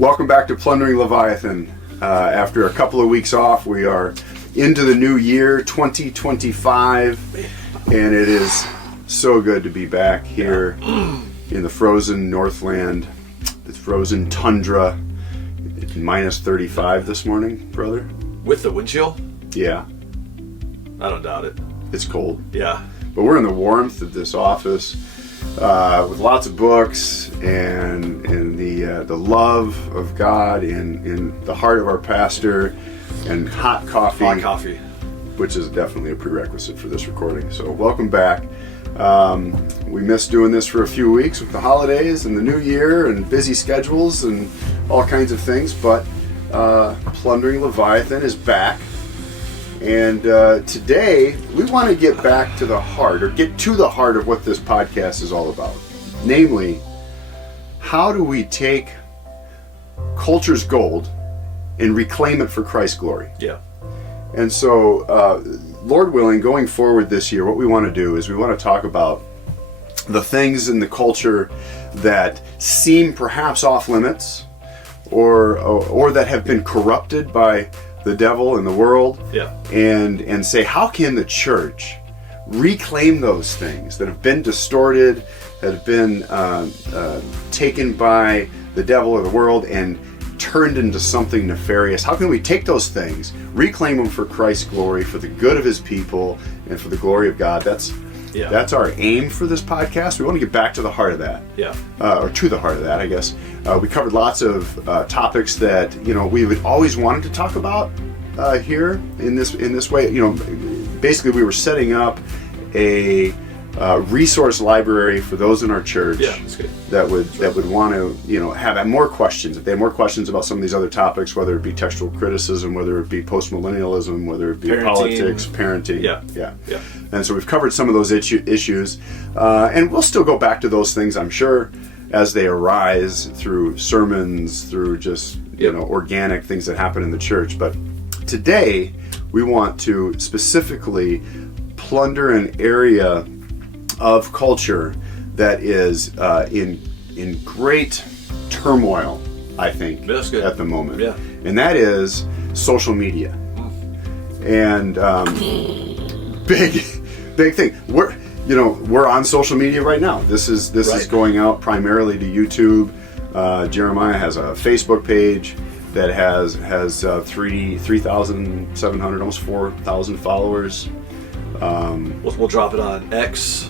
Welcome back to Plundering Leviathan. After a couple of weeks off, we are into the new year, 2025, and it is so good to be back here in the frozen Northland, the frozen tundra. It's minus 35 this morning, brother. With the wind chill? Yeah. I don't doubt it. It's cold. Yeah. But we're in the warmth of this office with lots of books and the love of God in the heart of our pastor and hot coffee. Hot coffee. Which is definitely a prerequisite for this recording. So welcome back. We missed doing this for a few weeks with the holidays and the new year and busy schedules and all kinds of things, but Plundering Leviathan is back. And today, we want to get back to the heart, or get to the heart of what this podcast is all about. Namely, how do we take culture's gold and reclaim it for Christ's glory? Yeah. And so, Lord willing, going forward this year, what we want to do is we want to talk about the things in the culture that seem perhaps off limits, or that have been corrupted by the devil and the world, yeah, and say, how can the church reclaim those things that have been distorted, that have been taken by the devil or the world and turned into something nefarious? How can we take those things, reclaim them for Christ's glory, for the good of his people, and for the glory of God? That's our aim for this podcast. We want to get back to the heart of that. Yeah. Or to the heart of that, I guess. We covered lots of topics that we would always wanted to talk about here in this way. Basically, we were setting up a resource library for those in our church. Yeah, that's good. that would want to have more questions. If they have more questions about some of these other topics, whether it be textual criticism, whether it be postmillennialism, whether it be politics, parenting. Yeah. And so we've covered some of those issues, and we'll still go back to those things, I'm sure, as they arise through sermons, through just organic things that happen in the church. But today we want to specifically plunder an area of culture that is in great turmoil, I think, at the moment. Yeah. And that is social media. And big thing. We're on social media right now. This is going out primarily to YouTube. Jeremiah has a Facebook page that has 3,700, almost 4,000 followers. We'll drop it on X.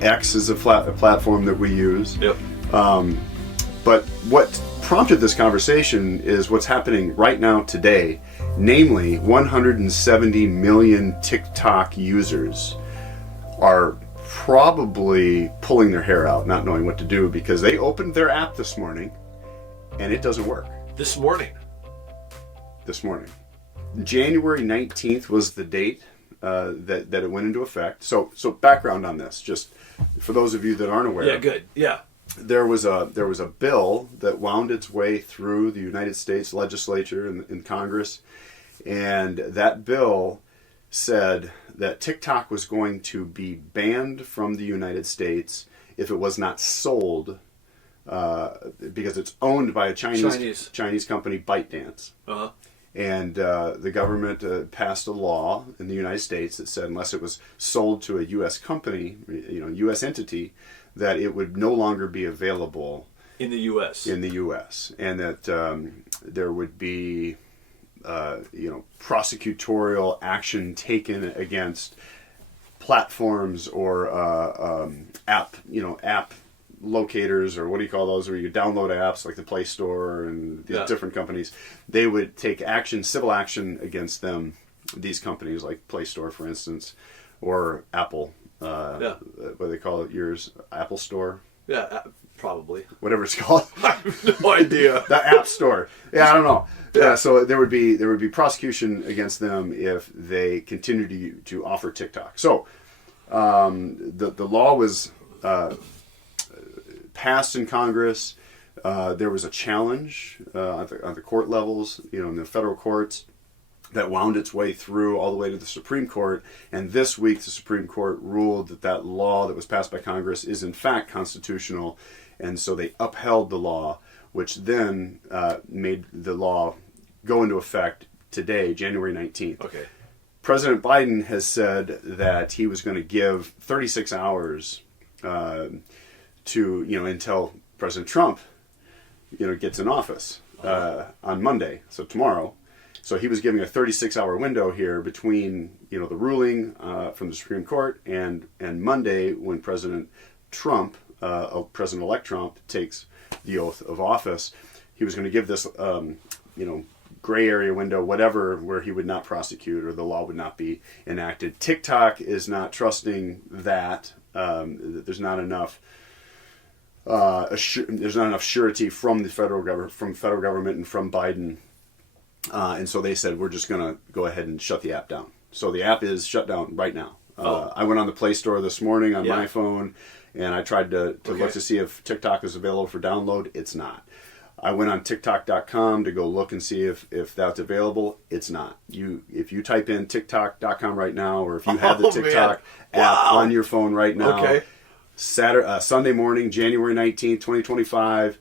X is a platform that we use. Yep. But what prompted this conversation is what's happening right now today, namely 170 million TikTok users are probably pulling their hair out, not knowing what to do, because they opened their app this morning and it doesn't work. This morning. January 19th was the date that it went into effect. So background on this, just for those of you that aren't aware. Yeah, good. Yeah. There was a bill that wound its way through the United States legislature and Congress, and that bill said that TikTok was going to be banned from the United States if it was not sold, because it's owned by a Chinese company, ByteDance. Uh-huh. And the government passed a law in the United States that said unless it was sold to a U.S. company, U.S. entity, that it would no longer be available in the U.S. And that there would be prosecutorial action taken against platforms or app locators, or what do you call those, where you download apps like the Play Store and these different companies. They would take civil action against them, these companies like Play Store, for instance, or Apple. What do they call it? Yours, Apple Store? Yeah, probably. Whatever it's called. I have no idea. The App Store. Yeah, I don't know. Yeah, so there would be prosecution against them if they continued to offer TikTok. So the law was passed in Congress. There was a challenge on the court levels, in the federal courts, that wound its way through all the way to the Supreme Court. And this week, the Supreme Court ruled that law that was passed by Congress is in fact constitutional. And so they upheld the law, which then made the law go into effect today, January 19th. Okay. President Biden has said that he was going to give 36 hours until President Trump, gets in office on Monday, so tomorrow. So he was giving a 36-hour window here between, the ruling from the Supreme Court and Monday when President Trump, President-elect Trump, takes the oath of office. He was going to give this, gray area window, whatever, where he would not prosecute or the law would not be enacted. TikTok is not trusting that. There's not enough. There's not enough surety from the federal government, and from Biden, and so they said we're just going to go ahead and shut the app down. So the app is shut down right now. I went on the Play Store this morning on my phone, and I tried to look to see if TikTok is available for download. It's not. I went on TikTok.com to go look and see if that's available. It's not. If you type in TikTok.com right now, or if you have the TikTok app on your phone right now, Sunday morning, January 19th, 2025,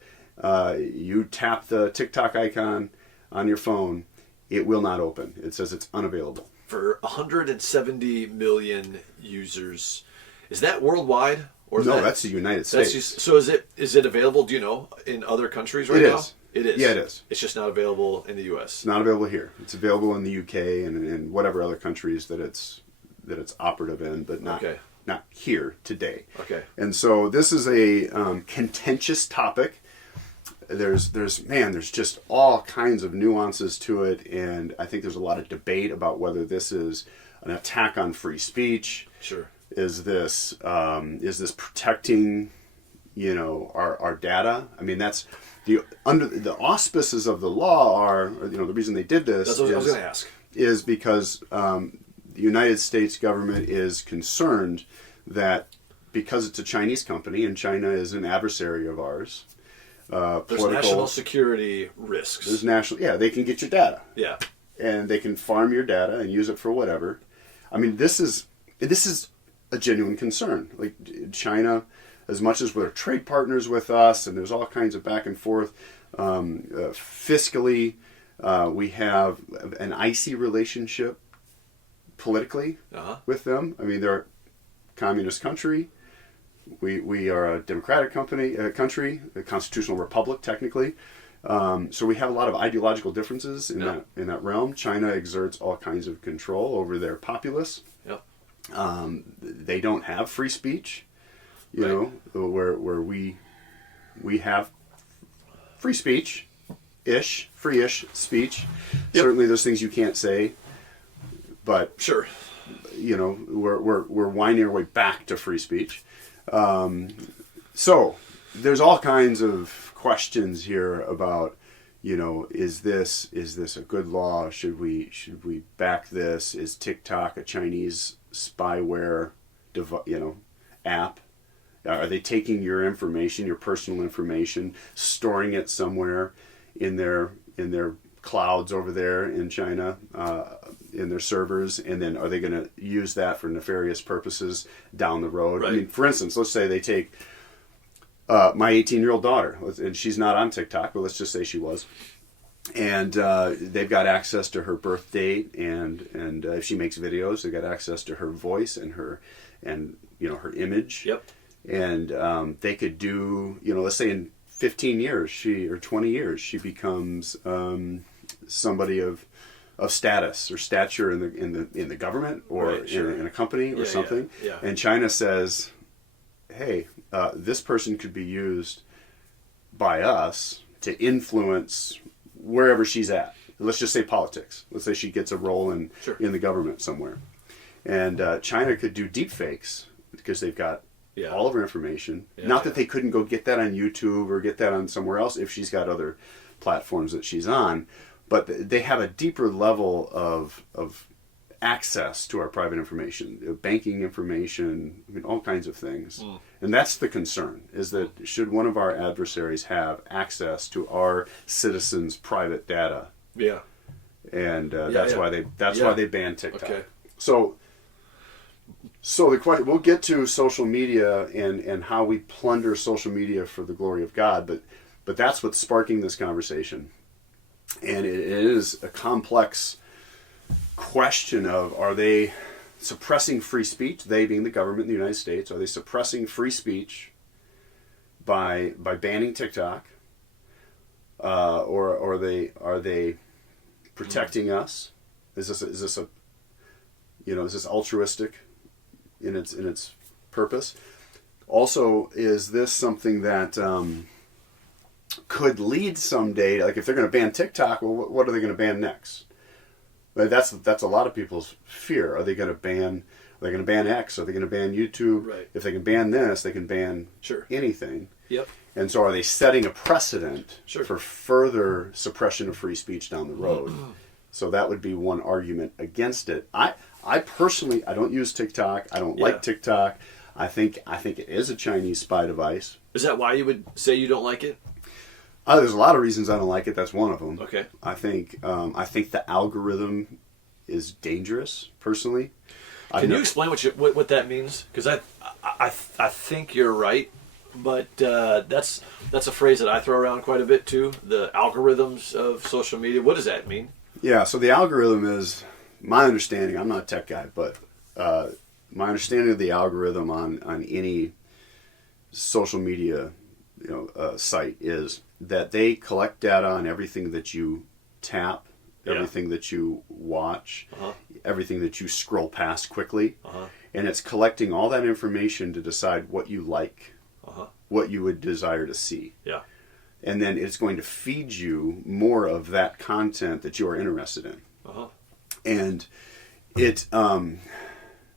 you tap the TikTok icon on your phone, it will not open. It says it's unavailable. For 170 million users. Is that worldwide? Or no, that's the United States. So is it available, do you know, in other countries right now? It is. Yeah, it is. It's just not available in the U.S. It's not available here. It's available in the U.K. and in whatever other countries that it's operative in, but not here today. Okay. And so this is a contentious topic. There's just all kinds of nuances to it, and I think there's a lot of debate about whether this is an attack on free speech. Sure. Is this protecting, our data? I mean, that's under the auspices of the law are, the reason they did this. That's what I was going to ask. Is because the United States government is concerned that because it's a Chinese company and China is an adversary of ours. There's national security risks. They can get your data. Yeah. And they can farm your data and use it for whatever. I mean, this is a genuine concern. Like China, as much as we're trade partners with us, and there's all kinds of back and forth, fiscally, we have an icy relationship politically with them. I mean, they're a communist country. We are a democratic country, a constitutional republic technically. So we have a lot of ideological differences in that realm. China exerts all kinds of control over their populace. Yep. They don't have free speech, where we have free speech, free-ish speech. Yep. Certainly, there's things you can't say, but sure, we're winding our way back to free speech. So there's all kinds of questions here about, is this a good law? Should we back this? Is TikTok a Chinese spyware, app? Are they taking your information, your personal information, storing it somewhere in their clouds over there in China, in their servers, and then are they going to use that for nefarious purposes down the road? Right. I mean, for instance, let's say they take my 18-year-old daughter, and she's not on TikTok, but let's just say she was, and they've got access to her birth date, and if she makes videos, they've got access to her voice and her image. Yep. And they could do, let's say in 15 years, or 20 years, she becomes somebody of status or stature in the government or right, sure. in a company or something. Yeah. And China says, hey, this person could be used by us to influence wherever she's at. Let's just say politics. Let's say she gets a role in the government somewhere. And China could do deep fakes because they've got all of her information. Not that they couldn't go get that on YouTube or get that on somewhere else if she's got other platforms that she's on. But they have a deeper level of access to our private information, banking information, all kinds of things. Mm. And that's the concern, is that should one of our adversaries have access to our citizens' private data? Yeah. And that's why they banned TikTok. Okay. So the question, we'll get to social media and how we plunder social media for the glory of God, but But that's what's sparking this conversation. And it is a complex question of, are they suppressing free speech, they being the government in the United States? Are they suppressing free speech by banning TikTok? Or are they protecting us? Is this altruistic in its purpose? Also, is this something that could lead someday, like if they're going to ban TikTok, well, what are they going to ban next? That's a lot of people's fear. Are they going to ban X? Are they going to ban YouTube? Right. If they can ban this, they can ban anything. Yep. And so are they setting a precedent Sure. for further suppression of free speech down the road? So that would be one argument against it. I personally, I don't use TikTok. I don't like TikTok. I think it is a Chinese spy device. Is that why you would say you don't like it? There's a lot of reasons I don't like it. That's one of them. Okay. I think the algorithm is dangerous. Personally, Can you explain what that means? Because I think you're right, but that's a phrase that I throw around quite a bit too. The algorithms of social media. What does that mean? Yeah. So the algorithm is my understanding. I'm not a tech guy, but my understanding of the algorithm on any social media site is that they collect data on everything that you tap, everything that you watch, everything that you scroll past quickly, and it's collecting all that information to decide what you like, what you would desire to see. Yeah. And then it's going to feed you more of that content that you are interested in. And it have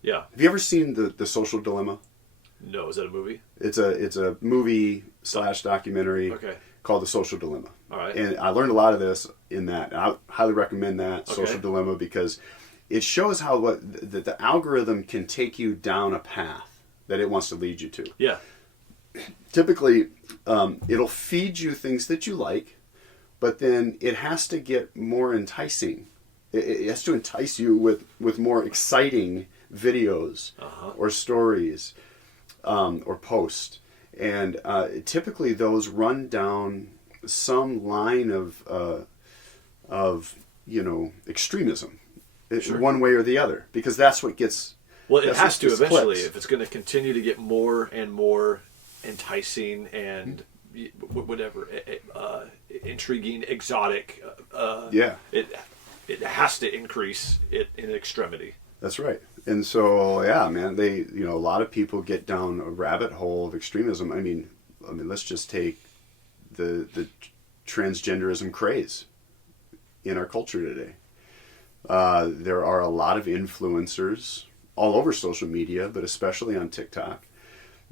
you ever seen the Social Dilemma? No, is that a movie? It's a movie / documentary called The Social Dilemma. All right. And I learned a lot of this in that. And I highly recommend that, Social Dilemma, because it shows how the algorithm can take you down a path that it wants to lead you to. Yeah. Typically, it'll feed you things that you like, but then it has to get more enticing. It has to entice you with more exciting videos or stories or posts. And typically those run down some line of extremism, one way or the other, because that's what gets. Well, it has to eventually clicks. if it's going to continue to get more and more enticing and whatever, intriguing, exotic. It has to increase it in extremity. That's right. And so, yeah, man, a lot of people get down a rabbit hole of extremism. I mean, let's just take the transgenderism craze in our culture today. There are a lot of influencers all over social media, but especially on TikTok,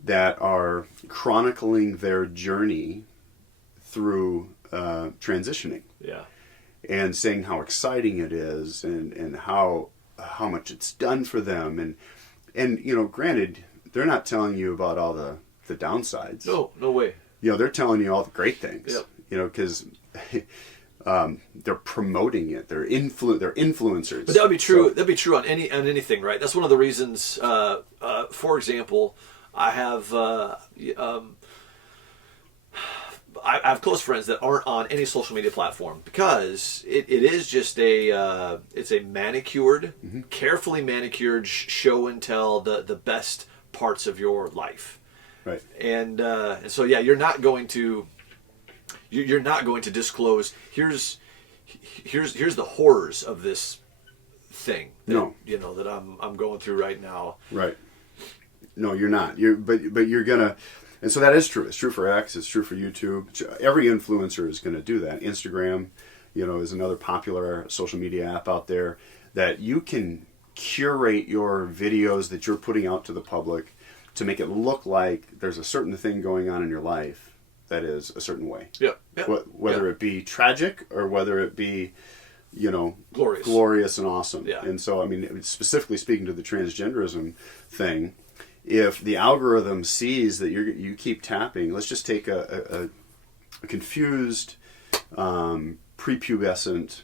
that are chronicling their journey through transitioning. Yeah. And saying how exciting it is and how much it's done for them. And granted, they're not telling you about all the downsides. No way. They're telling you all the great things. Yep. Because they're promoting it. They're influencers. But that would be true. That'd be true on anything, right? That's one of the reasons. For example, I have close friends that aren't on any social media platform because it is just it's a manicured, carefully manicured show and tell the best parts of your life. Right. And so you're not going to disclose here's the horrors of this thing that I'm going through right now. Right. No, you're not. But you're gonna. And so that is true. It's true for X. It's true for YouTube. Every influencer is going to do that. Instagram, is another popular social media app out there that you can curate your videos that you're putting out to the public to make it look like there's a certain thing going on in your life that is a certain way. Yep. Whether it be tragic or whether it be, glorious and awesome. Yeah. And so, specifically speaking to the transgenderism thing, if the algorithm sees that you keep tapping, let's just take a confused, prepubescent,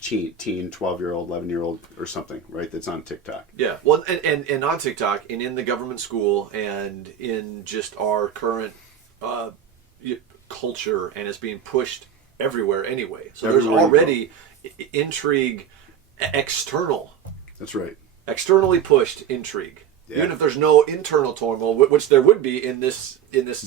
teen, 12-year-old, 11-year-old or something, right, that's on TikTok. Yeah, well, and on TikTok and in the government school and in just our current culture and is being pushed everywhere anyway. So Everywhere there's already intrigue external. That's right. Externally pushed intrigue. Yeah. Even if there's no internal turmoil, which there would be in this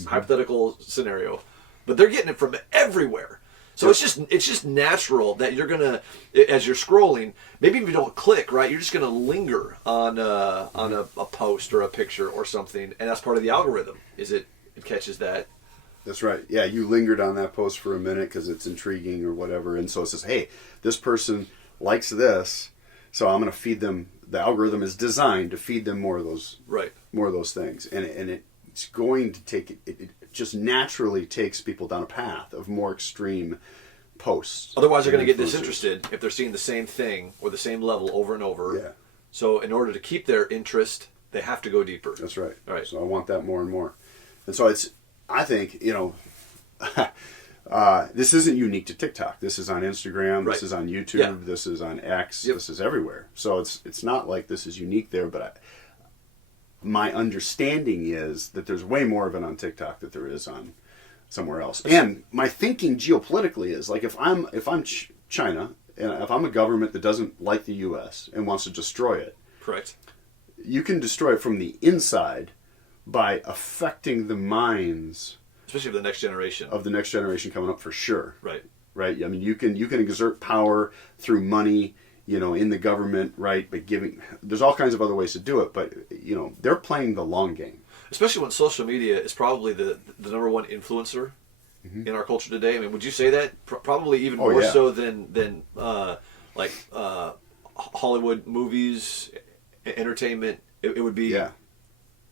hypothetical scenario, but they're getting it from everywhere. So it's just natural that you're gonna, as you're scrolling, maybe if you don't click, right, you're just gonna linger on a post or a picture or something, and that's part of the algorithm. It catches that. That's right. Yeah, you lingered on that post for a minute because it's intriguing or whatever, and so it says, "Hey, this person likes this, so I'm going to feed them." The algorithm is designed to feed them more of those things, and it's going to take it just naturally takes people down a path of more extreme posts. Otherwise, they're going to get disinterested if they're seeing the same thing or the same level over and over. Yeah. So, in order to keep their interest, they have to go deeper. That's right. All right. So I want that more and more, and so I think, this isn't unique to TikTok. This is on Instagram. This is on YouTube. Yeah. This is on X. Yep. This is everywhere. So it's not like this is unique there. But my understanding is that there's way more of it on TikTok than there is on somewhere else. And my thinking geopolitically is like if I'm China and if I'm a government that doesn't like the U.S. and wants to destroy it, Correct. you can destroy it from the inside by affecting the minds, Especially for the next generation. of the next generation coming up, for sure. Right. Right. I mean, you can exert power through money, in the government, right? But there's all kinds of other ways to do it. But they're playing the long game. Especially when social media is probably the number one influencer in our culture today. I mean, would you say that? Probably even more so than Hollywood movies, entertainment. It would be. Yeah.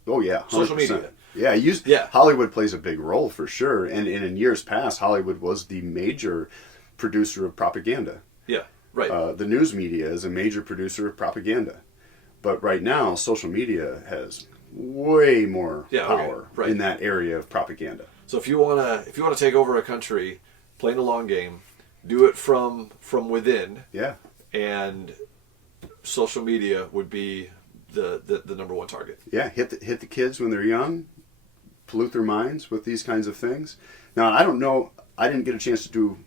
Oh yeah. 100%. Social media. Yeah, Hollywood plays a big role for sure. And in years past, Hollywood was the major producer of propaganda. Yeah. Right. The news media is a major producer of propaganda. But right now, social media has way more power in that area of propaganda. So if you wanna take over a country, playing the long game, do it from within. Yeah. And social media would be the number one target. Yeah, hit the kids when they're young, pollute their minds with these kinds of things. Now, I don't know. I didn't get a chance to do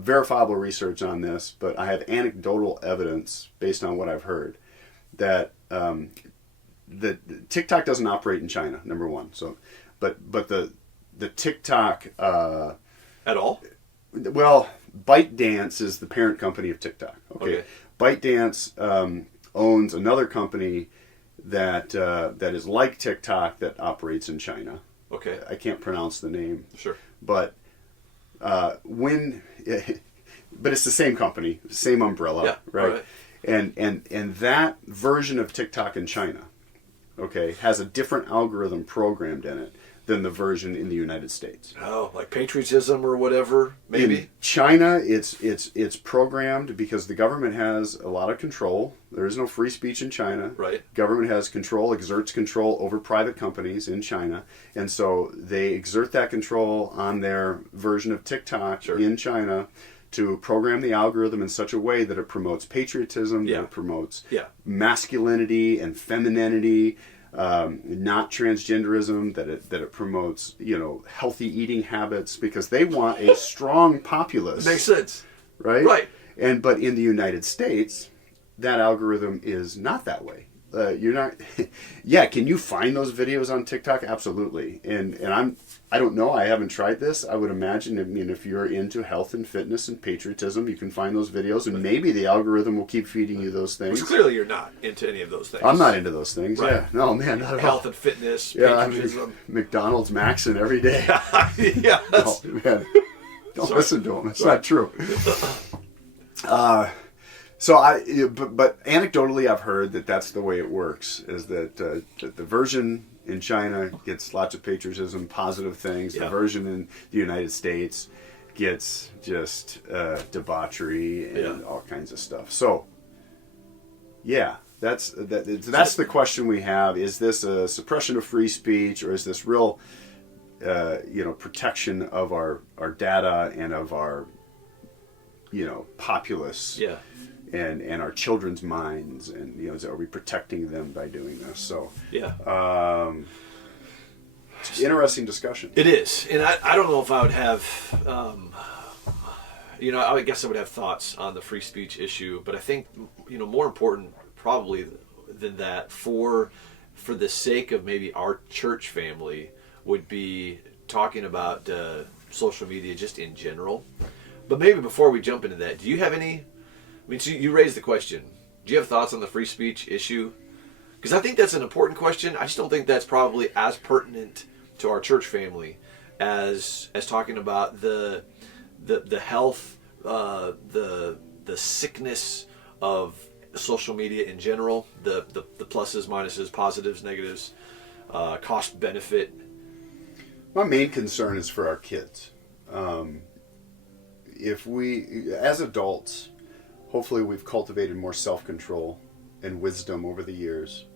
verifiable research on this, but I have anecdotal evidence based on what I've heard that that TikTok doesn't operate in China. Number one. So, but the TikTok at all. Well, ByteDance is the parent company of TikTok. Okay. ByteDance owns another company that is like TikTok that operates in China. Okay. I can't pronounce the name. Sure. But but it's the same company, same umbrella, right? And that version of TikTok in China, okay, has a different algorithm programmed in it than the version in the United States. Oh, like patriotism or whatever, maybe? In China, it's programmed because the government has a lot of control. There is no free speech in China. Right. Government has control, exerts control over private companies in China. And so they exert that control on their version of TikTok in China to program the algorithm in such a way that it promotes patriotism, that it promotes masculinity and femininity, not transgenderism, that it promotes healthy eating habits, because they want a strong populace. Makes sense, right? But in the United States, that algorithm is not that way. You're not. Can you find those videos on TikTok? Absolutely. And I don't know. I haven't tried this. I would imagine. I mean, if you're into health and fitness and patriotism, you can find those videos, and maybe the algorithm will keep feeding you those things. Which clearly you're not into any of those things. I'm not into those things. Right. Yeah. No, man, not at all. Health and fitness, patriotism. I mean, McDonald's, Maxon every day. Yeah. No, man. Don't listen to them. It's not true. But anecdotally, I've heard that that's the way it works. Is that the version in China gets lots of patriotism, positive things. The version in the United States gets just debauchery and all kinds of stuff. So, that's the question we have. Is this a suppression of free speech, or is this real, protection of our data and of our, populace? Yeah. And our children's minds, and are we protecting them by doing this? So interesting discussion. It is, and I don't know if I would have, I guess I would have thoughts on the free speech issue, but I think, more important probably than that for the sake of maybe our church family would be talking about social media just in general. But maybe before we jump into that, do you have any, so you raised the question, do you have thoughts on the free speech issue? Because I think that's an important question. I just don't think that's probably as pertinent to our church family as talking about the health, the sickness of social media in general, the pluses, minuses, positives, negatives, cost benefit. My main concern is for our kids. If we, as adults, hopefully we've cultivated more self-control and wisdom over the years.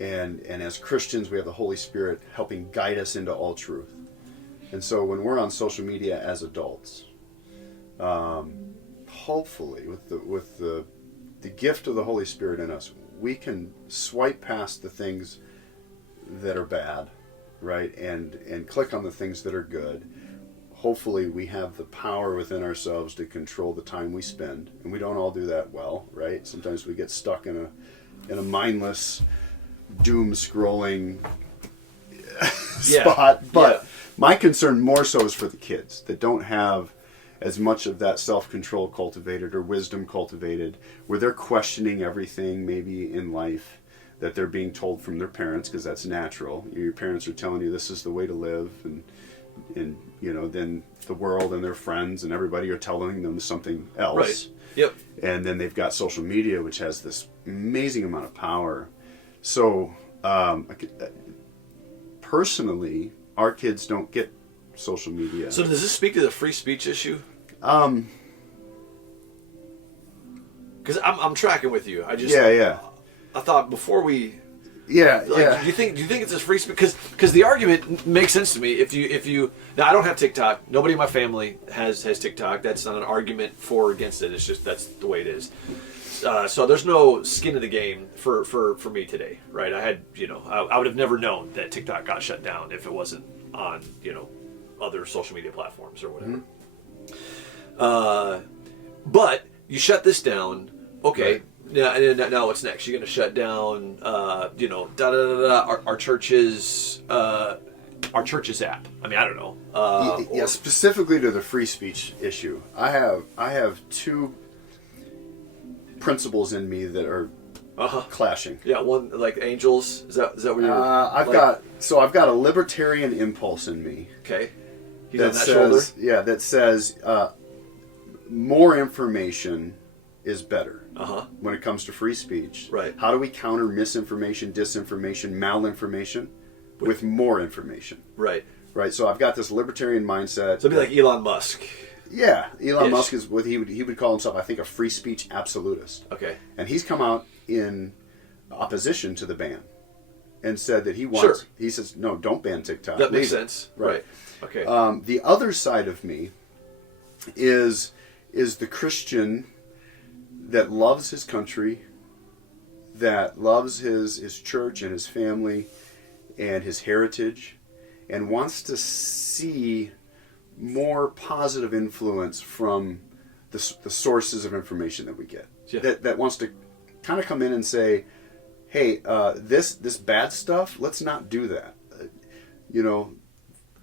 And as Christians, we have the Holy Spirit helping guide us into all truth. And so when we're on social media as adults, hopefully with the gift of the Holy Spirit in us, we can swipe past the things that are bad, right? And click on the things that are good. Hopefully we have the power within ourselves to control the time we spend. And we don't all do that well, right? Sometimes we get stuck in a mindless doom scrolling spot. But my concern more so is for the kids that don't have as much of that self-control cultivated or wisdom cultivated, where they're questioning everything maybe in life that they're being told from their parents, because that's natural. Your parents are telling you this is the way to live, and then the world and their friends and everybody are telling them something else. Right. Yep. And then they've got social media, which has this amazing amount of power. So personally, our kids don't get social media. So does this speak to the free speech issue? Because I'm tracking with you. I thought before we. Do you think it's a free speech? Because the argument makes sense to me. If you now, I don't have TikTok. Nobody in my family has TikTok. That's not an argument for or against it. It's just that's the way it is. So there's no skin in the game for me today, right? I had I would have never known that TikTok got shut down if it wasn't on other social media platforms or whatever. Mm-hmm. But you shut this down, okay. Right. Now what's next? You're going to shut down, our church's app. I mean, I don't know. Specifically to the free speech issue, I have two principles in me that are clashing. Yeah, one like angels. Is that what you're? I've got a libertarian impulse in me. Okay. He's that on that says, shoulder. Yeah, that says more information is better when it comes to free speech. Right. How do we counter misinformation, disinformation, malinformation with more information? Right. Right. So I've got this libertarian mindset. So it'd be like Elon Musk. Yeah, Elon Musk is what he would call himself, I think, a free speech absolutist. Okay. And he's come out in opposition to the ban and said that he wants. Sure. He says, no, don't ban TikTok. That makes sense. Right. Okay. The other side of me is the Christian that loves his country, that loves his church and his family and his heritage, and wants to see more positive influence from the sources of information that we get. Yeah. That wants to kind of come in and say, hey, this bad stuff, let's not do that.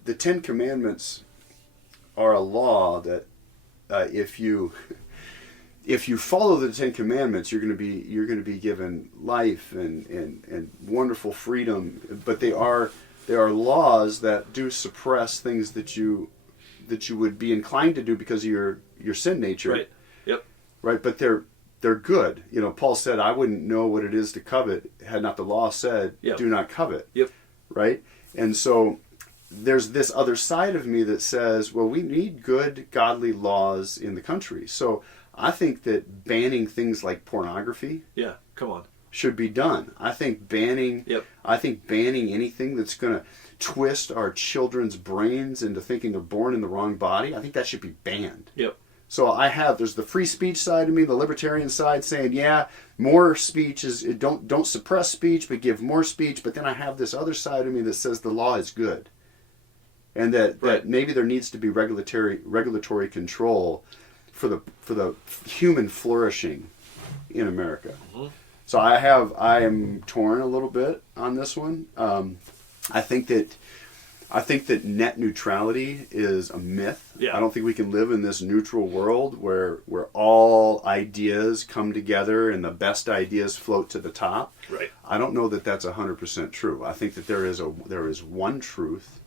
The Ten Commandments are a law that if you follow the Ten Commandments, you're going to be given life and wonderful freedom. But they are laws that do suppress things that you would be inclined to do because of your sin nature. Right. Yep. Right. But they're good. Paul said, "I wouldn't know what it is to covet had not the law said, do not covet." Yep. Right. And so there's this other side of me that says, well, we need good, godly laws in the country. So I think that banning things like pornography, should be done. I think banning anything that's going to twist our children's brains into thinking they're born in the wrong body, I think that should be banned. Yep. So there's the free speech side of me, the libertarian side saying, yeah, more speech don't suppress speech, but give more speech. But then I have this other side of me that says the law is good. And that maybe there needs to be regulatory control for the human flourishing in America. Mm-hmm. So I am torn a little bit on this one. I think that net neutrality is a myth. Yeah. I don't think we can live in this neutral world where all ideas come together and the best ideas float to the top. Right. I don't know that that's 100% true. I think that there is one truth,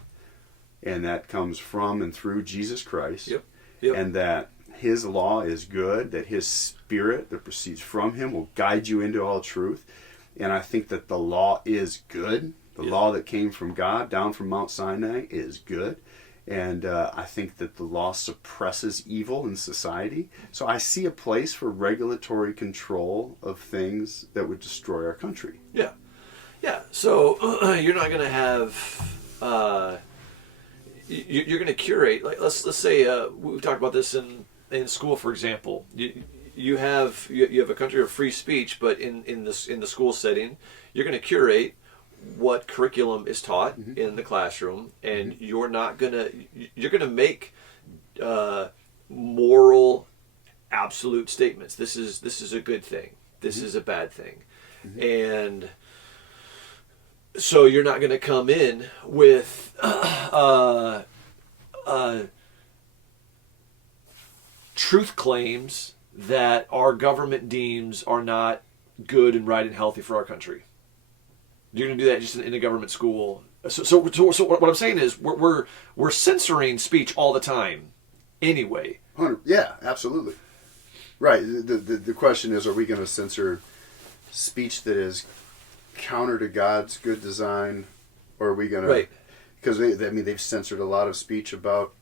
and that comes from and through Jesus Christ. Yep. And that his law is good, that his spirit that proceeds from him will guide you into all truth. And I think that the law is good. The law that came from God down from Mount Sinai is good. And I think that the law suppresses evil in society. So I see a place for regulatory control of things that would destroy our country. Yeah. Yeah. So you're not going to have... you're going to curate, like let's say we've talked about this in school, for example. You have a country of free speech, but in the school setting, you're going to curate what curriculum is taught mm-hmm. in the classroom, and mm-hmm. you're going to make moral absolute statements. This is a good thing. This mm-hmm. is a bad thing, mm-hmm. and so you're not going to come in with truth claims that our government deems are not good and right and healthy for our country. You're going to do that just in a government school. So what I'm saying is we're censoring speech all the time, anyway. Yeah, absolutely. Right. The question is, are we going to censor speech that is counter to God's good design, or are we going to? Right. Because they've censored a lot of speech about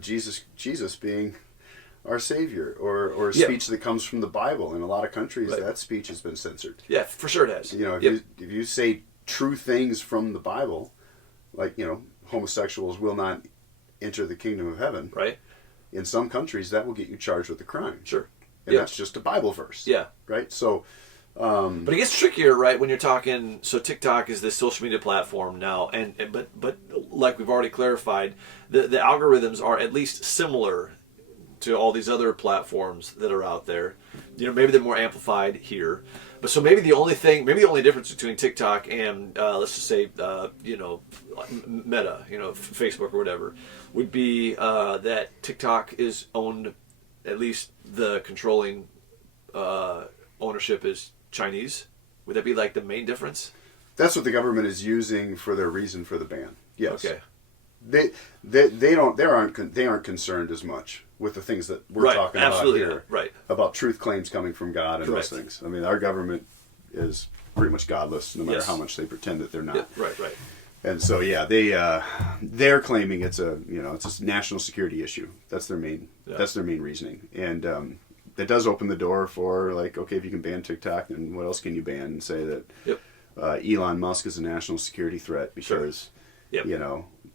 Jesus being our Savior, or speech that comes from the Bible. In a lot of countries, that speech has been censored. Yeah, for sure it has. If you say true things from the Bible, like homosexuals will not enter the kingdom of heaven. Right. In some countries, that will get you charged with a crime. Sure. And that's just a Bible verse. Yeah. Right. So. But it gets trickier, right? When you're talking. So TikTok is this social media platform now, but like we've already clarified, the algorithms are at least similar to all these other platforms that are out there. Maybe they're more amplified here, but so maybe the only difference between TikTok and let's just say Meta, Facebook or whatever, would be that TikTok is owned, at least the controlling ownership is Chinese. Would that be like the main difference? That's what the government is using for their reason for the ban. Yes. Okay. They aren't concerned as much with the things that we're talking about here. Right. About truth claims coming from God and those things. I mean, our government is pretty much godless, no matter how much they pretend that they're not. Yeah, right. And so they're claiming it's a national security issue. That's their main reasoning. And that does open the door for, like, okay, if you can ban TikTok, then what else can you ban? And say that Elon Musk is a national security threat because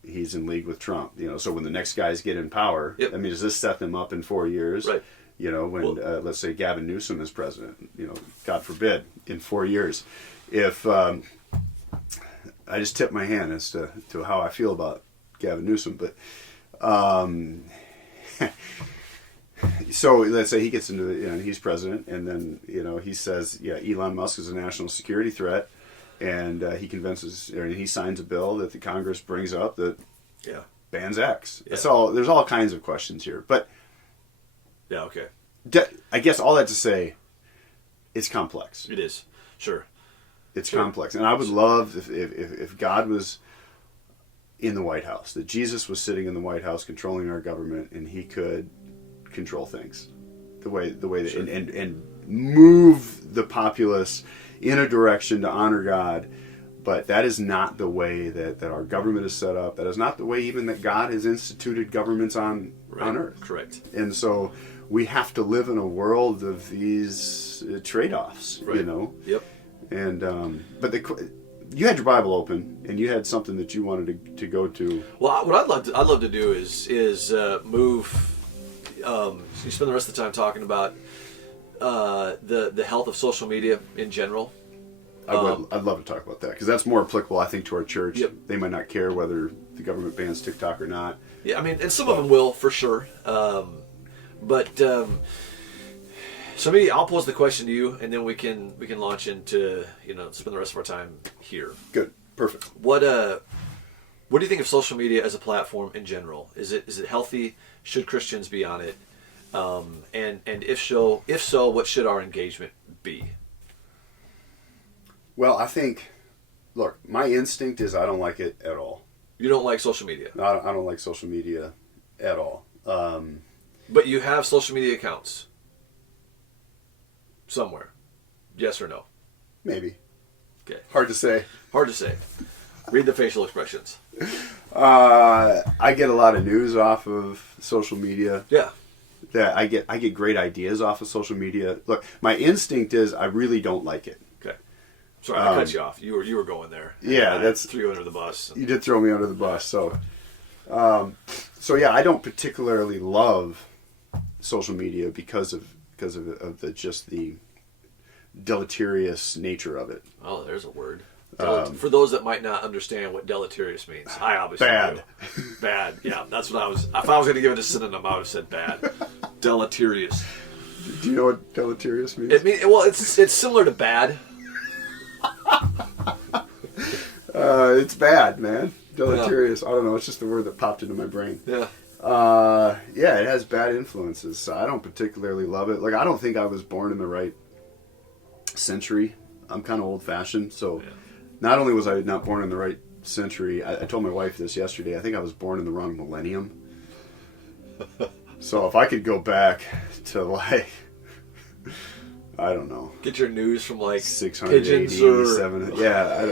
he's in league with Trump. So when the next guys get in power, I mean, does this set them up in 4 years? Right. When let's say Gavin Newsom is president, God forbid, in 4 years, if I just tip my hand as to how I feel about Gavin Newsom, but so let's say he gets into he's president, and then he says Elon Musk is a national security threat, and he signs a bill that the Congress brings up that bans X. That's all. There's all kinds of questions here, but okay. I guess all that to say, it's complex. It is, sure. It's complex, and I would love if God was in the White House, that Jesus was sitting in the White House controlling our government, and he could control things the way that and move the populace in a direction to honor God. But that is not the way that our government is set up. That is not the way even that God has instituted governments on earth. Correct. And so we have to live in a world of these trade-offs, Yep. And but you had your Bible open, and you had something that you wanted to go to. Well, what I'd love to do is move you spend the rest of the time talking about the health of social media in general. I'd love to talk about that because that's more applicable, I think, to our church. Yep. They might not care whether the government bans TikTok or not. Yeah, I mean, and some of them will for sure. But so maybe I'll pose the question to you, and then we can launch into spend the rest of our time here. Good, perfect. What do you think of social media as a platform in general? Is it healthy? Should Christians be on it? And if so, what should our engagement be? Well, I think, look, my instinct is I don't like it at all. You don't like social media? I don't like social media at all. But you have social media accounts somewhere. Yes or no? Maybe. Okay. Hard to say. Hard to say. Read the facial expressions. I get a lot of news off of social media. Yeah. That I get great ideas off of social media. Look, my instinct is I really don't like it. Okay. Sorry, I cut you off. You were going there. Yeah, that's threw you under the bus. You did throw me under the bus. So yeah, I don't particularly love social media because of the deleterious nature of it. Oh, there's a word. For those that might not understand what deleterious means, I obviously bad. do. Bad. Yeah, that's what I was. If I was going to give it a synonym, I would have said bad. Deleterious. Do you know what deleterious means? It's similar to bad. It's bad, man. Deleterious. Yeah. I don't know. It's just the word that popped into my brain. Yeah. Yeah, it has bad influences. So I don't particularly love it. Like, I don't think I was born in the right century. I'm kind of old-fashioned, so not only was I not born in the right century, I told my wife this yesterday, I think I was born in the wrong millennium. So if I could go back to, like, I don't know. Get your news from, like, 680, pigeons or... 700, yeah.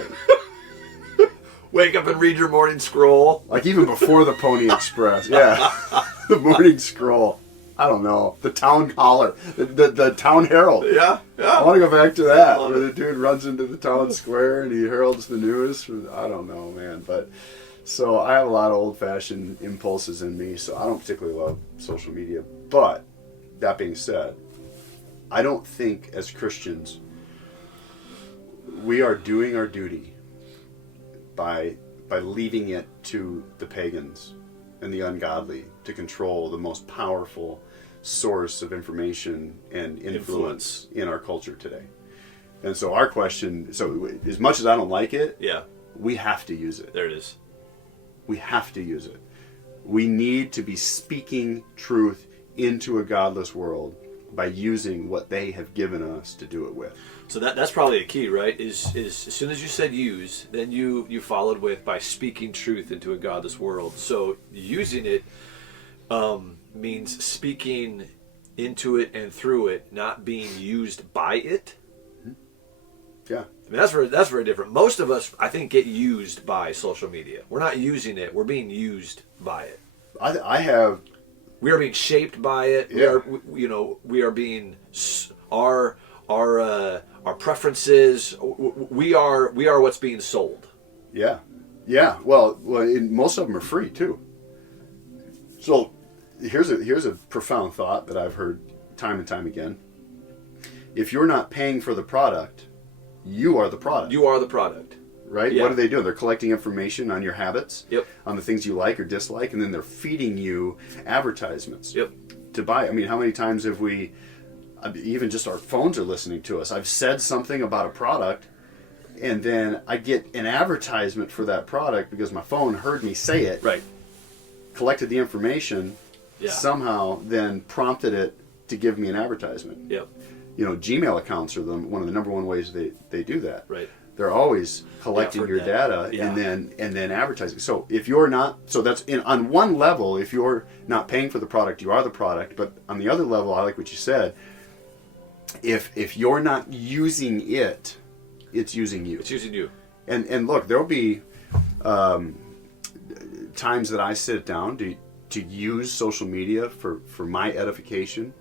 Wake up and read your morning scroll. Like, even before the Pony Express. Yeah. The morning scroll. I don't know. The town holler. The town herald. Yeah. I want to go back to that, where the dude runs into the town square and he heralds the news. I don't know, man. But so I have a lot of old-fashioned impulses in me, so I don't particularly love social media. But that being said, I don't think as Christians we are doing our duty by leaving it to the pagans and the ungodly to control the most powerful source of information and influence in our culture today. And so our question, so as much as I don't like it, we have to use it. There it is. We have to use it. We need to be speaking truth into a godless world by using what they have given us to do it with. So that's probably a key, right? Is as soon as you said use, then you followed with by speaking truth into a godless world. So using it means speaking into it and through it, not being used by it. Yeah. I mean, that's very different. Most of us, I think, get used by social media. We're not using it. We're being used by it. We are being shaped by it. Yeah. We are being our preferences. We are what's being sold. Yeah. Yeah. Well, most of them are free too. So here's a profound thought that I've heard time and time again. If you're not paying for the product, you are the product. You are the product. Right? Yeah. What are they doing? They're collecting information on your habits, yep, on the things you like or dislike, and then they're feeding you advertisements, yep, to buy. I mean, how many times have we, even just our phones are listening to us. I've said something about a product, and then I get an advertisement for that product because my phone heard me say it, right, collected the information, somehow then prompted it to give me an advertisement. Yep. Gmail accounts are one of the number one ways they do that. Right. They're always collecting your data and then advertising. So if you're not, so that's on one level, if you're not paying for the product, you are the product. But on the other level, I like what you said. If you're not using it, it's using you. It's using you. And look, there'll be times that I sit down to use social media for my edification,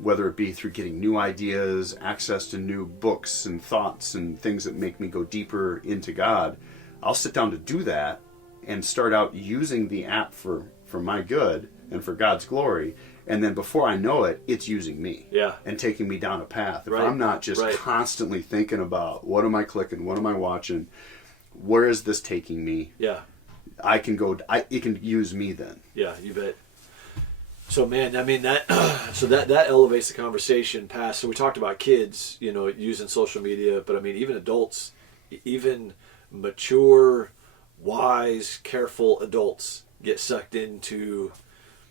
whether it be through getting new ideas, access to new books and thoughts and things that make me go deeper into God. I'll sit down to do that and start out using the app for my good and for God's glory. And then before I know it, it's using me. Yeah. And taking me down a path. If Right. I'm not just Right. constantly thinking about what am I clicking, what am I watching, where is this taking me? Yeah. It can use me then. Yeah, you bet. So man, I mean that that elevates the conversation past. So we talked about kids, using social media, but I mean even adults, even mature, wise, careful adults get sucked into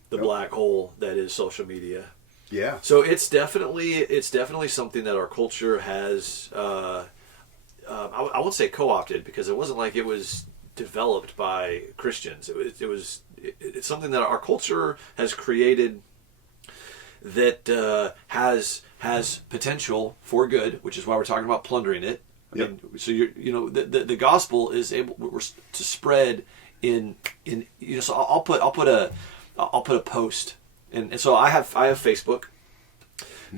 the black hole that is social media. Yeah. So it's definitely something that our culture has. I won't say co-opted, because it wasn't like it was developed by Christians. It's something that our culture has created that has potential for good, which is why we're talking about plundering it. I mean, so the gospel is able to spread in. So I'll put a post, and so I have Facebook.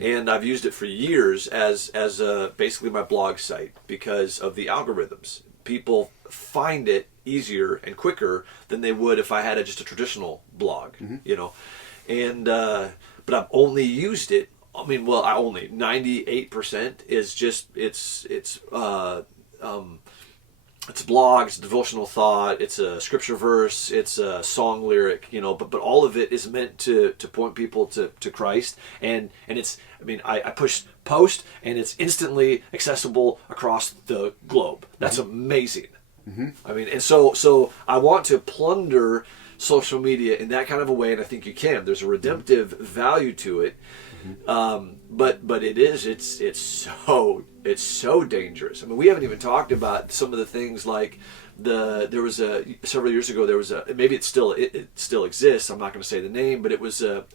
And I've used it for years as basically my blog site because of the algorithms. People find it easier and quicker than they would if I had just a traditional blog, And but I've only used it. I mean, 98% is just it's blogs, devotional thought, it's a scripture verse, it's a song lyric, but all of it is meant to point people to Christ, and it's, I push post and it's instantly accessible across the globe. That's amazing. And so I want to plunder social media in that kind of a way, and I think you can. There's a redemptive value to it. But it's so dangerous. We haven't even talked about some of the things like several years ago there was maybe it still exists. I'm not going to say the name, but it was a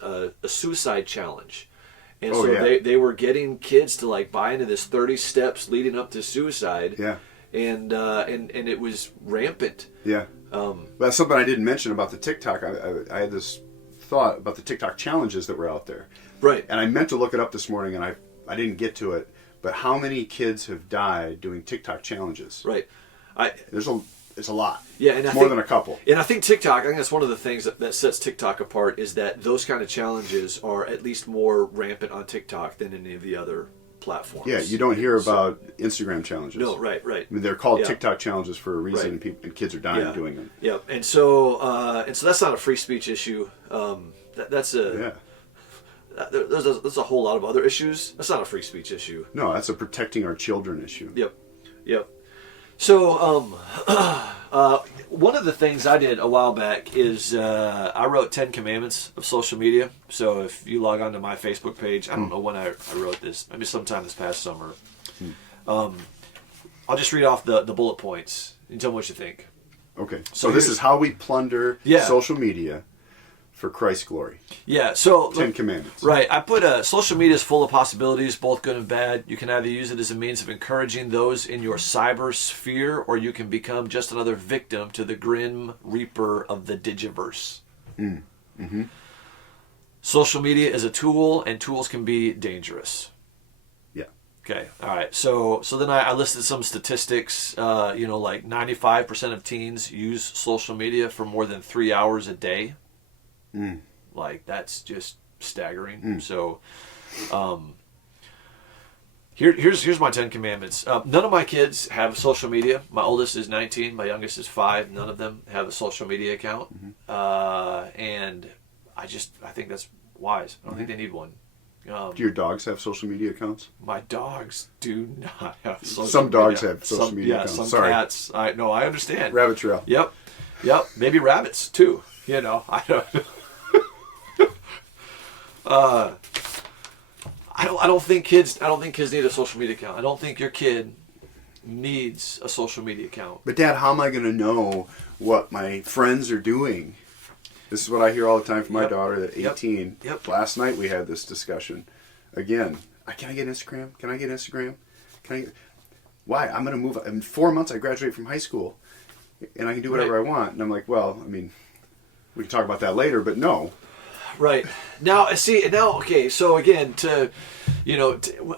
suicide challenge. And they were getting kids to buy into this 30 steps leading up to suicide. Yeah. And it was rampant. Yeah. That's something I didn't mention about the TikTok. I had this thought about the TikTok challenges that were out there. Right. And I meant to look it up this morning, and I didn't get to it. But how many kids have died doing TikTok challenges? Right. It's a lot. Yeah, and more than a couple. And I think TikTok, I think that's one of the things that sets TikTok apart, is that those kind of challenges are at least more rampant on TikTok than any of the other platforms. Yeah, you don't hear about Instagram challenges. No, right. They're called TikTok challenges for a reason, right. and kids are dying doing them. Yeah, and so that's not a free speech issue. There's a whole lot of other issues. That's not a free speech issue. No, that's a protecting our children issue. Yep. So one of the things I did a while back is I wrote 10 Commandments of social media. So if you log on to my Facebook page, I don't know when I wrote this, maybe sometime this past summer. I'll just read off the bullet points and tell me what you think. Okay. So this is how we plunder social media for Christ's glory. Yeah, so 10 Commandments. Right. I put social media is full of possibilities, both good and bad. You can either use it as a means of encouraging those in your cyber sphere, or you can become just another victim to the grim reaper of the digiverse. Social media is a tool, and tools can be dangerous. Yeah. Okay. All right. So then I listed some statistics. Like 95% of teens use social media for more than 3 hours a day. That's just staggering. So here's my 10 Commandments. None of my kids have social media. My oldest is 19, my youngest is 5. None of them have a social media account. And I think that's wise. I don't think they need one. Do your dogs have social media accounts? My dogs do not have social media. Some dogs have social media accounts. Some Sorry. cats. I understand. Rabbit trail. Yep. Maybe rabbits too. I don't. I don't think kids need a social media account. I don't think your kid needs a social media account. But Dad, how am I going to know what my friends are doing? This is what I hear all the time from my daughter at 18. Yep. Last night we had this discussion. Again, can I get Instagram? Can I get Instagram? Why? I'm going to move. In 4 months I graduate from high school, and I can do whatever I want. And I'm like, well, we can talk about that later, but no. Right. Now, okay, so again,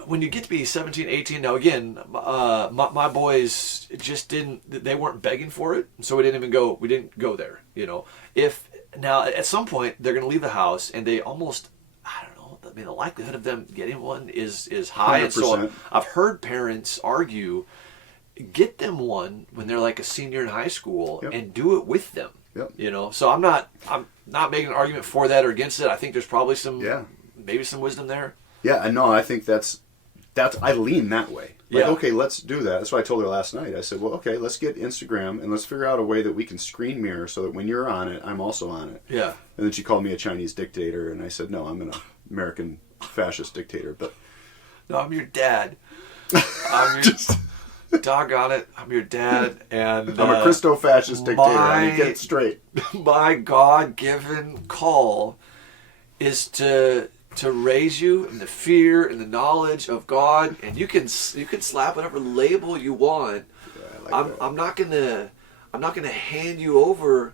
when you get to be 17, 18, now again, my boys just they weren't begging for it, so we didn't go there, now at some point they're going to leave the house, and they almost, I don't know, I mean, the likelihood of them getting one is high. 100%. And so I've heard parents argue, get them one when they're like a senior in high school, and do it with them. Yep. So I'm not making an argument for that or against it. I think there's probably maybe some wisdom there. Yeah, and no, I think that's I lean that way. Like, okay, let's do that. That's what I told her last night. I said, well, okay, let's get Instagram and let's figure out a way that we can screen mirror so that when you're on it, I'm also on it. Yeah. And then she called me a Chinese dictator, and I said, no, I'm an American fascist dictator. But no, I'm your dad. I'm your doggone it, I'm your dad, and I'm a Christo-fascist dictator. I mean, get it straight. My God-given call is to raise you in the fear and the knowledge of God, and you can slap whatever label you want. Yeah, I like I'm not gonna hand you over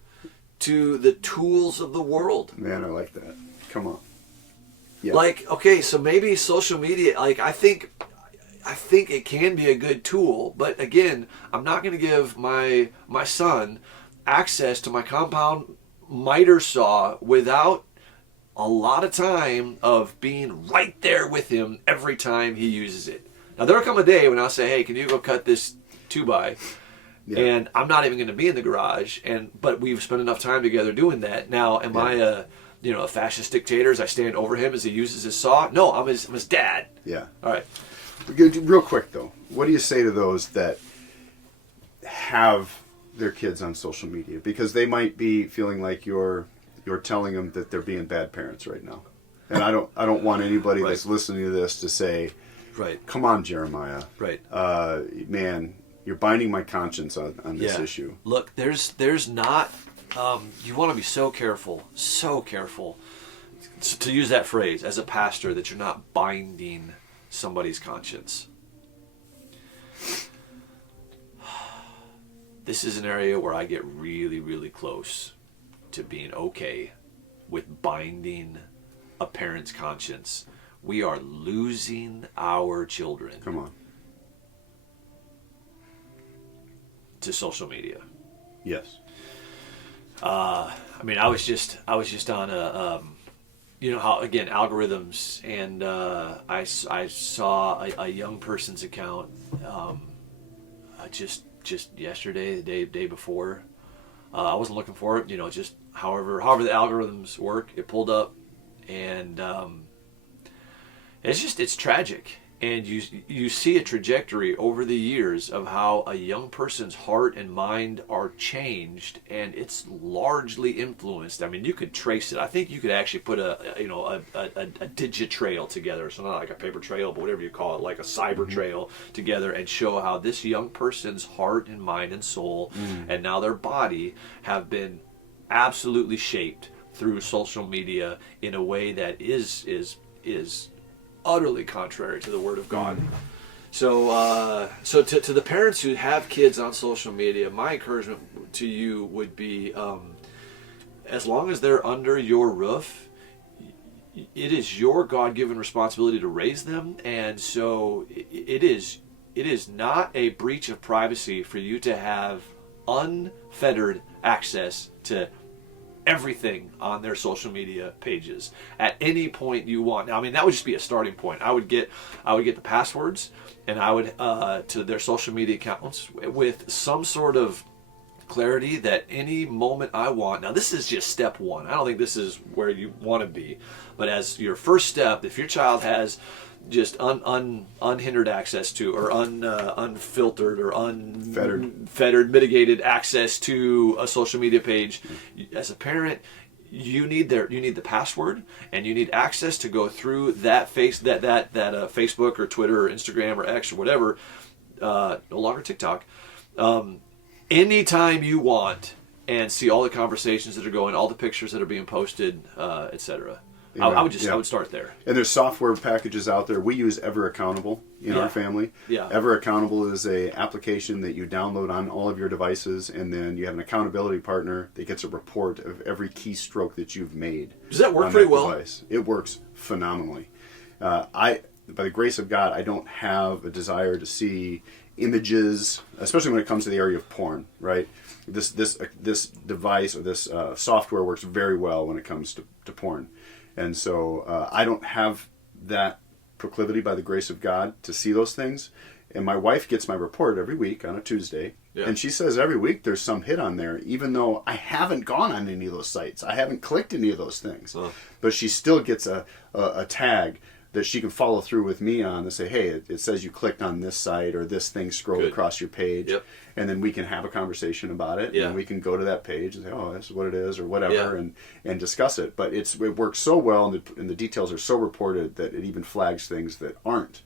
to the tools of the world. Man, I like that. Come on. Yeah. Like, okay, so maybe social media, like I think it can be a good tool, but again, I'm not going to give my son access to my compound miter saw without a lot of time of being right there with him every time he uses it. Now, there'll come a day when I'll say, hey, can you go cut this 2x? Yeah. And I'm not even going to be in the garage, but we've spent enough time together doing that. Now, am I a fascist dictator as I stand over him as he uses his saw? No, I'm his dad. Yeah. All right. Real quick, though, what do you say to those that have their kids on social media? Because they might be feeling like you're telling them that they're being bad parents right now. And I don't want anybody that's listening to this to say, come on, Jeremiah. Right. Man, you're binding my conscience on this issue. Look, there's not, you want to be so careful to use that phrase as a pastor that you're not binding somebody's conscience. This is an area where I get really, really close to being okay with binding a parent's conscience. We are losing our children. Come on. To social media. Yes. I mean, I was just on a you know how, again, algorithms, and I saw a young person's account just yesterday, the day before. I wasn't looking for it, just however the algorithms work, it pulled up, and it's tragic. And you see a trajectory over the years of how a young person's heart and mind are changed, and it's largely influenced. I mean, you could trace it. I think you could actually put a digitrail together, so not like a paper trail, but whatever you call it, like a cyber trail together, and show how this young person's heart and mind and soul, and now their body, have been absolutely shaped through social media in a way that is utterly contrary to the Word of God. So to the parents who have kids on social media, my encouragement to you would be, as long as they're under your roof, it is your God-given responsibility to raise them, and so it is not a breach of privacy for you to have unfettered access to everything on their social media pages at any point you want. Now, I mean, that would just be a starting point. I would get the passwords, and I would to their social media accounts with some sort of clarity that any moment I want. Now, this is just step one. I don't think this is where you want to be, but as your first step, if your child has just unhindered access to, or unfiltered or unfettered, mitigated access to a social media page, as a parent, you need the password, and you need access to go through that Facebook or Twitter or Instagram or X or whatever, no longer TikTok, anytime you want, and see all the conversations that are going, all the pictures that are being posted, etc. I would start there. And there's software packages out there. We use Ever Accountable in our family. Yeah. Ever Accountable is a application that you download on all of your devices, and then you have an accountability partner that gets a report of every keystroke that you've made. Does that work pretty well? Device. It works phenomenally. By the grace of God, I don't have a desire to see images, especially when it comes to the area of porn, right? This device or this software works very well when it comes to porn. And so I don't have that proclivity, by the grace of God, to see those things. And my wife gets my report every week on a Tuesday. Yeah. And she says every week there's some hit on there, even though I haven't gone on any of those sites. I haven't clicked any of those things. But she still gets a tag that she can follow through with me on and say, hey, it says you clicked on this site or this thing scrolled across your page. Yep. And then we can have a conversation about it. Yeah. And we can go to that page and say, oh, this is what it is or whatever, and discuss it. But it works so well, and the details are so reported that it even flags things that aren't.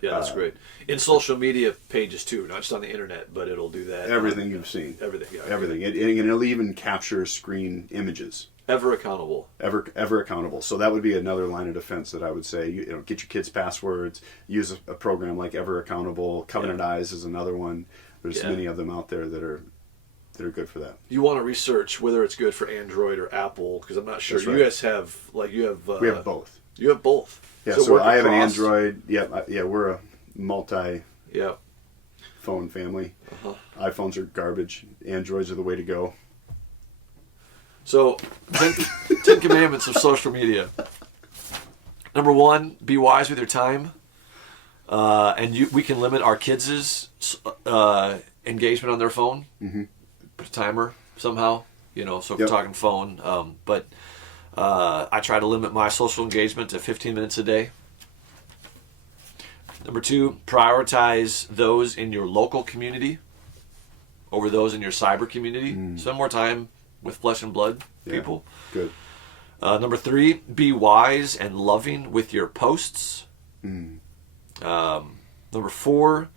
Yeah, that's great. In social media pages too, not just on the internet, but it'll do that. Everything you've seen. Everything, yeah. Everything. It'll even capture screen images. Ever accountable. Ever accountable. So that would be another line of defense that I would say. Get your kids' passwords. Use a program like Ever Accountable. Covenant Eyes is another one. There's many of them out there that are good for that. You want to research whether it's good for Android or Apple, because I'm not sure. Right. You guys have we have both. You have both. Yeah. So I have an Android. Yeah. We're a multi. Yeah. Phone family. iPhones are garbage. Androids are the way to go. So, 10 commandments of social media. Number 1, be wise with your time. We can limit our kids' engagement on their phone. Mm-hmm. Put a timer somehow, so if we're talking phone. But I try to limit my social engagement to 15 minutes a day. Number 2, prioritize those in your local community over those in your cyber community. Spend more time with flesh and blood people. Good. Number 3, be wise and loving with your posts. Number 4,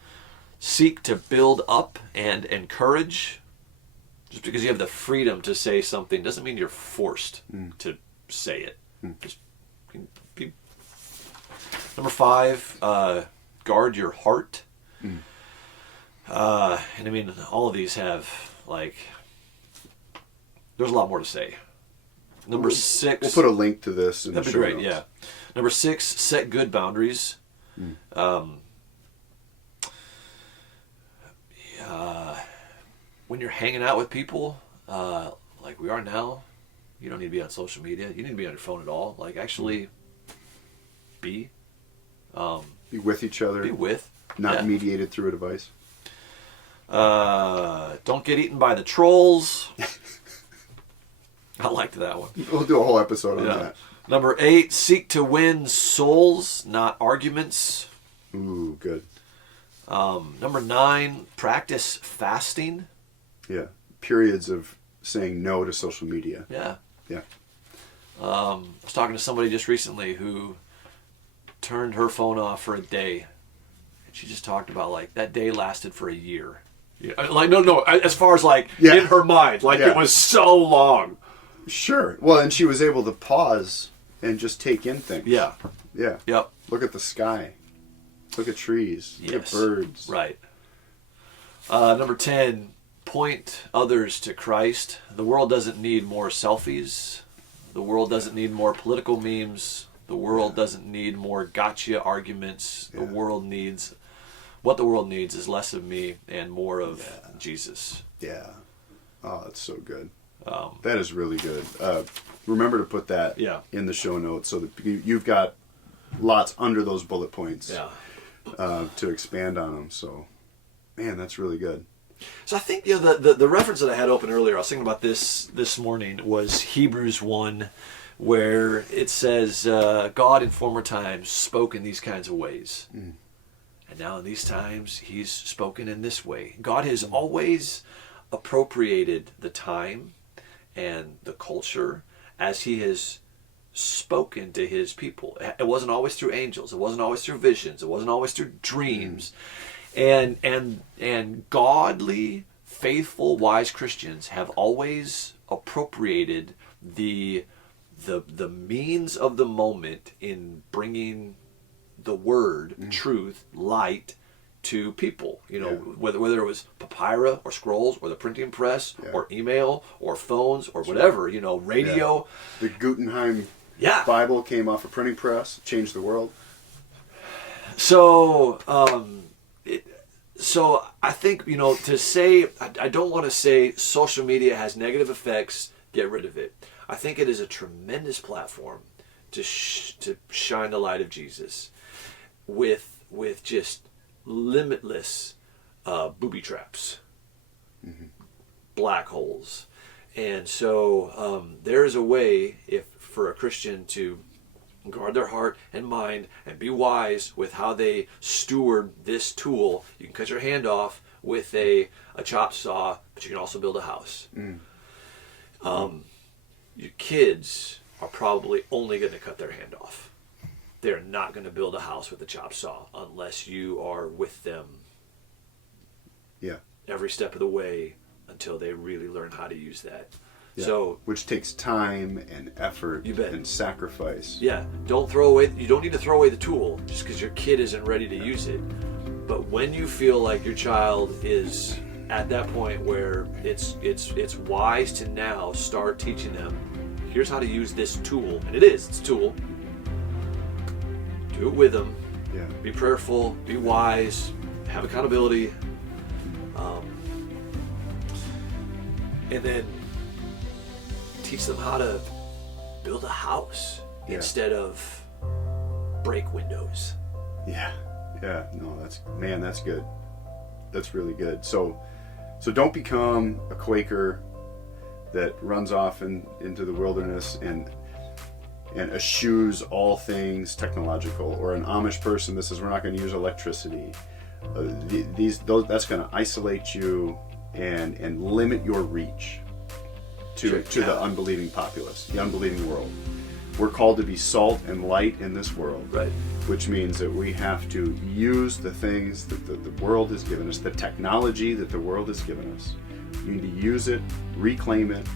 seek to build up and encourage. Just because you have the freedom to say something doesn't mean you're forced to say it. Just be. Number 5, guard your heart. And I mean, all of these have there's a lot more to say. Number 6. We'll put a link to this in the show notes. That'd be great, yeah. Number 6, set good boundaries. When you're hanging out with people, like we are now, you don't need to be on social media. You need to be on your phone at all. Actually, be with each other. Be with. Not mediated through a device. Don't get eaten by the trolls. I liked that one. We'll do a whole episode on that. Number 8, seek to win souls, not arguments. Ooh, good. Number 9, practice fasting. Yeah, periods of saying no to social media. Yeah. Yeah. I was talking to somebody just recently who turned her phone off for a day. And she just talked about that day lasted for a year. Yeah, no, as far as in her mind, it was so long. Sure. Well, and she was able to pause and just take in things. Yeah. Yeah. Yep. Look at the sky. Look at trees. Look at birds. Right. Number 10, point others to Christ. The world doesn't need more selfies. The world doesn't need more political memes. The world doesn't need more gotcha arguments. Yeah. What the world needs is less of me and more of Jesus. Yeah. Oh, that's so good. That is really good. Remember to put that in the show notes so that you've got lots under those bullet points to expand on them. So, man, that's really good. So I think the reference that I had open earlier, I was thinking about this morning, was Hebrews 1, where it says, God in former times spoke in these kinds of ways. And now in these times, he's spoken in this way. God has always appropriated the time and the culture as he has spoken to his people. It wasn't always through angels. It wasn't always through visions. It wasn't always through dreams. And godly, faithful, wise Christians have always appropriated the means of the moment in bringing the word, truth, light to people. Whether it was papyrus or scrolls or the printing press or email or phones or whatever, radio. The Gutenheim Bible came off a printing press, changed the world. So So I think, to say, I don't want to say social media has negative effects, get rid of it. I think it is a tremendous platform to shine the light of Jesus with just limitless booby traps, black holes. And so there is a way for a Christian to guard their heart and mind and be wise with how they steward this tool. You can cut your hand off with a chop saw, but you can also build a house. Your kids are probably only going to cut their hand off. They're not going to build a house with a chop saw unless you are with them every step of the way until they really learn how to use that. Yeah. So, which takes time and effort and sacrifice. Yeah, don't throw away. You don't need to throw away the tool just because your kid isn't ready to use it. But when you feel like your child is at that point where it's wise to now start teaching them, here's how to use this tool, and it's a tool. Do it with them. Yeah. Be prayerful. Be wise. Have accountability. And then teach them how to build a house instead of break windows. Yeah. No, that's good. That's really good. So don't become a Quaker that runs off into the wilderness and eschews all things technological, or an Amish person that says we're not going to use electricity. That's going to isolate you and limit your reach to the unbelieving populace, the unbelieving world. We're called to be salt and light in this world, right? Which means that we have to use the things that the world has given us, the technology that the world has given us. We need to use it, reclaim it,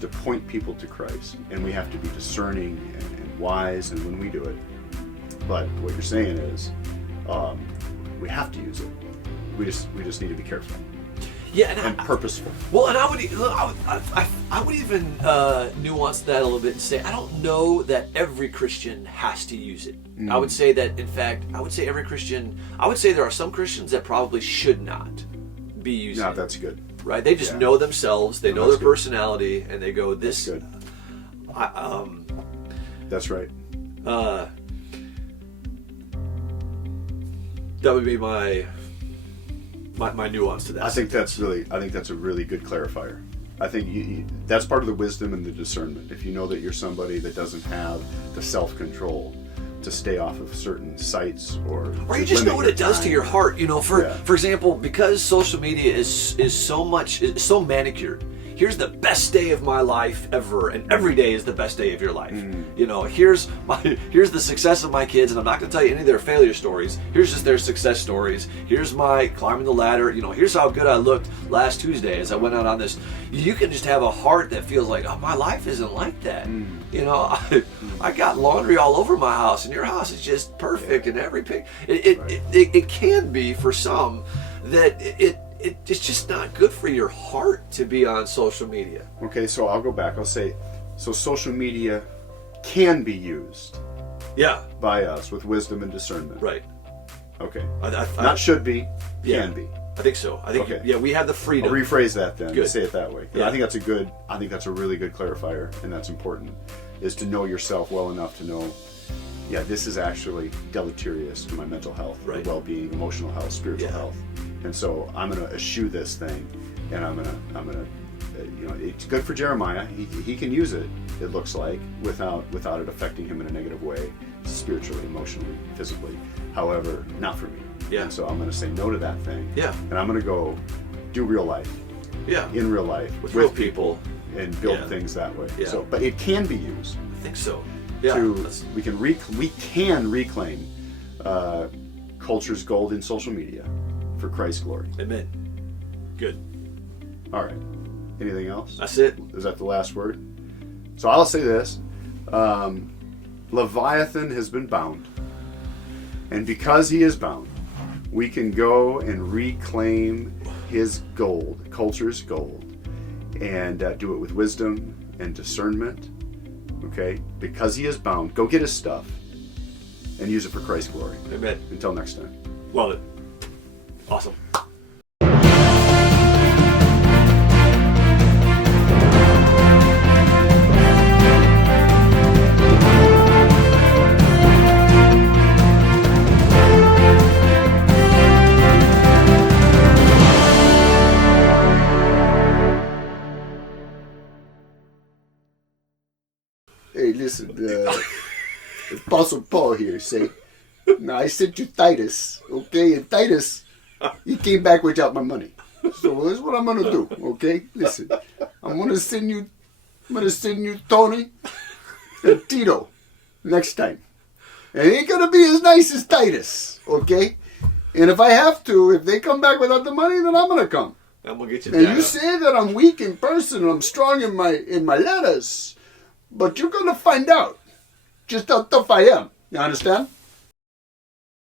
to point people to Christ. And we have to be discerning and wise, and when we do it. But what you're saying is, we have to use it. We just need to be careful. Yeah, and purposeful. Well, and I would even nuance that a little bit and say I don't know that every Christian has to use it. I would say that, in fact, every Christian. I would say there are some Christians that probably should not be using it. No, that's good. Right? They just know themselves. They know their personality, and they go, "This." That's good. That's right. That would be my nuance to that. I think that's a really good clarifier. I think that's part of the wisdom and the discernment. If you know that you're somebody that doesn't have the self-control to stay off of certain sites, or you just know what it does to your heart. For example, because social media is so manicured. Here's the best day of my life ever, and every day is the best day of your life. Here's the success of my kids, and I'm not going to tell you any of their failure stories. Here's just their success stories. Here's my climbing the ladder. Here's how good I looked last Tuesday as I went out on this. You can just have a heart that feels like, oh, my life isn't like that. I got laundry all over my house, and your house is just perfect in every pic. It can be for some that it's just not good for your heart to be on social media. Okay, so I'll go back. I'll say, so social media can be used by us with wisdom and discernment. Right. Okay. Not should be, can be. I think so. I think we have the freedom. I'll rephrase that then. Good. Say it that way. Yeah. I think that's a really good clarifier, and that's important, is to know yourself well enough to know, this is actually deleterious to my mental health, well-being, emotional health, spiritual health. And so I'm going to eschew this thing, and I'm going to it's good for Jeremiah. He can use it, it looks like, without it affecting him in a negative way, spiritually, emotionally, physically. However, not for me. Yeah. And so I'm going to say no to that thing. Yeah. And I'm going to go do real life. Yeah. In real life. With real people. And build things that way. Yeah. So, but it can be used. I think so. Yeah. We can reclaim culture's gold in social media for Christ's glory. Amen. Good. All right. Anything else? That's it. Is that the last word? So I'll say this. Leviathan has been bound. And because he is bound, we can go and reclaim his gold, culture's gold, and do it with wisdom and discernment. Okay? Because he is bound, go get his stuff and use it for Christ's glory. Amen. Until next time. Love it. Awesome. Hey, listen, Apostle Paul here, say. Now, I sent you Titus, okay? And Titus, he came back without my money. So here's what I'm going to do, okay? Listen, I'm going to send you Tony and Tito next time. And it ain't going to be as nice as Titus, okay? And if I have to, if they come back without the money, then I'm going to come. I'm going to get you And you say that I'm weak in person and I'm strong in my letters, but you're going to find out just how tough I am. You understand?